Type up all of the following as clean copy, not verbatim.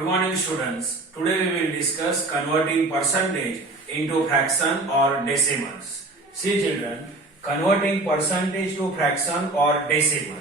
Good morning students. Today we will discuss converting percentage into fraction or decimals. See children, converting percentage to fraction or decimal.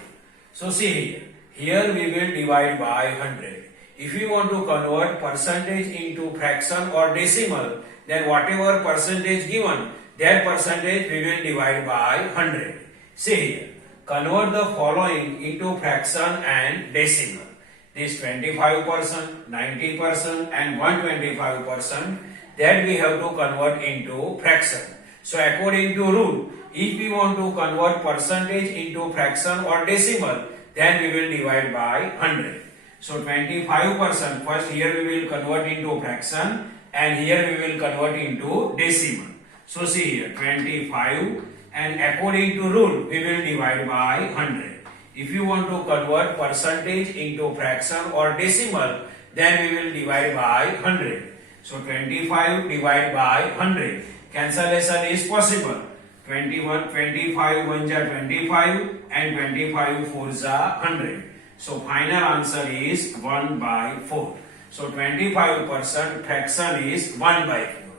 So see here. Here we will divide by 100. If you want to convert percentage into fraction or decimal, then whatever percentage given, that percentage we will divide by 100. See here. Convert the following into fraction and decimal. This 25%, 90% and 125% that we have to convert into fraction. So according to rule, if we want to convert percentage into fraction or decimal, then we will divide by 100. So 25%, first here we will convert into fraction and here we will convert into decimal. So see here 25 and according to rule we will divide by 100. If you want to convert percentage into fraction or decimal, then we will divide by 100. So 25 divided by 100. Cancellation is possible. 25 1 ja 25 and 25 4 ja 100. So final answer is 1 by 4. So 25% fraction is 1 by 4.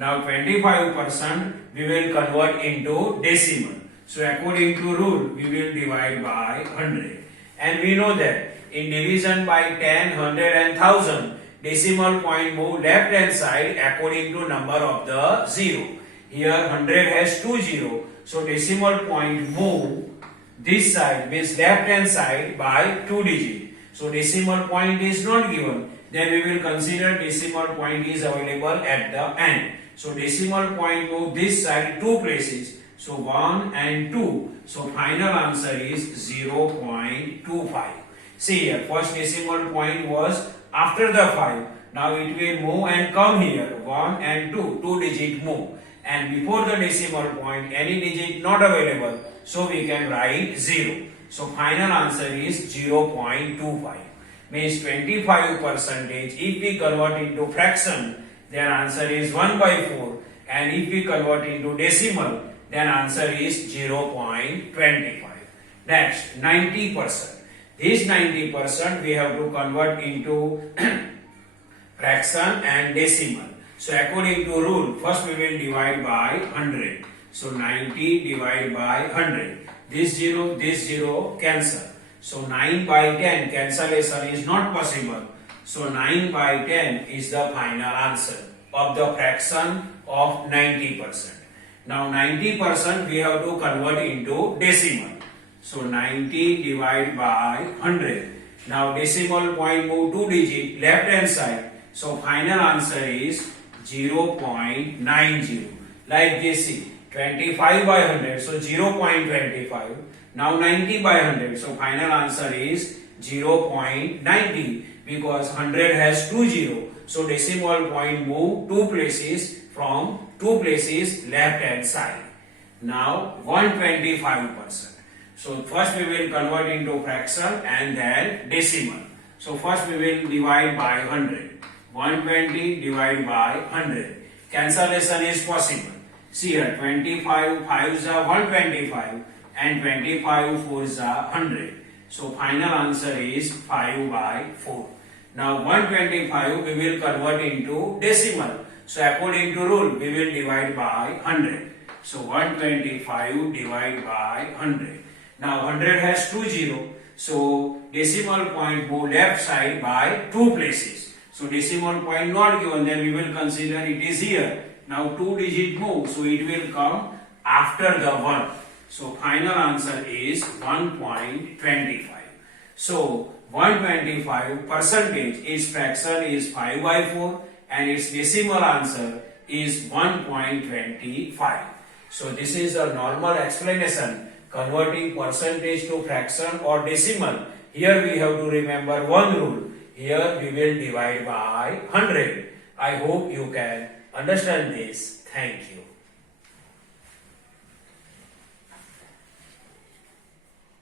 Now 25% we will convert into decimal. So according to rule, we will divide by 100. And we know that in division by 10, 100 and 1000, decimal point move left hand side according to number of the 0. Here 100 has 2 0. So decimal point move this side means left hand side by 2 digit. So decimal point is not given. Then we will consider decimal point is available at the end. So decimal point move this side 2 places. So 1 and 2. So final answer is 0.25. See here, first decimal point was after the 5. Now it will move and come here. 1 and 2, 2 digit move. And before the decimal point, any digit not available. So we can write 0. So final answer is 0.25. Means 25%. If we convert into fraction, then answer is 1 by 4. And if we convert into decimal, then answer is 0.25. Next, 90%. This 90% we have to convert into fraction and decimal. So according to rule, first we will divide by 100. So 90 divided by 100. This 0 cancel. So 9 by 10 cancellation is not possible. So 9 by 10 is the final answer of the fraction of 90%. Now 90% we have to convert into decimal. So 90 divided by 100. Now decimal point move 2 digit left hand side. So final answer is 0.90. Like this, see 25 by 100. So 0.25. Now 90 by 100. So final answer is 0.90 because 100 has 2 0. So decimal point move 2 places from 2 places left hand side. Now 125%. So first we will convert into fraction and then decimal. So first we will divide by 100. 120 divided by 100. Cancellation is possible. See here 25 5 are 125 and 25 4 are 100. So final answer is 5 by 4. Now 125 we will convert into decimal. So according to rule, we will divide by 100. So 125 divided by 100. Now 100 has 2 0. So decimal point move left side by 2 places. So decimal point not given, then we will consider it is here. Now 2 digit move, so it will come after the 1. So final answer is 1.25. So 125% its fraction is 5 by 4. And its decimal answer is 1.25. So this is a normal explanation converting percentage to fraction or decimal. Here we have to remember one rule. Here we will divide by 100. I hope you can understand this. Thank you.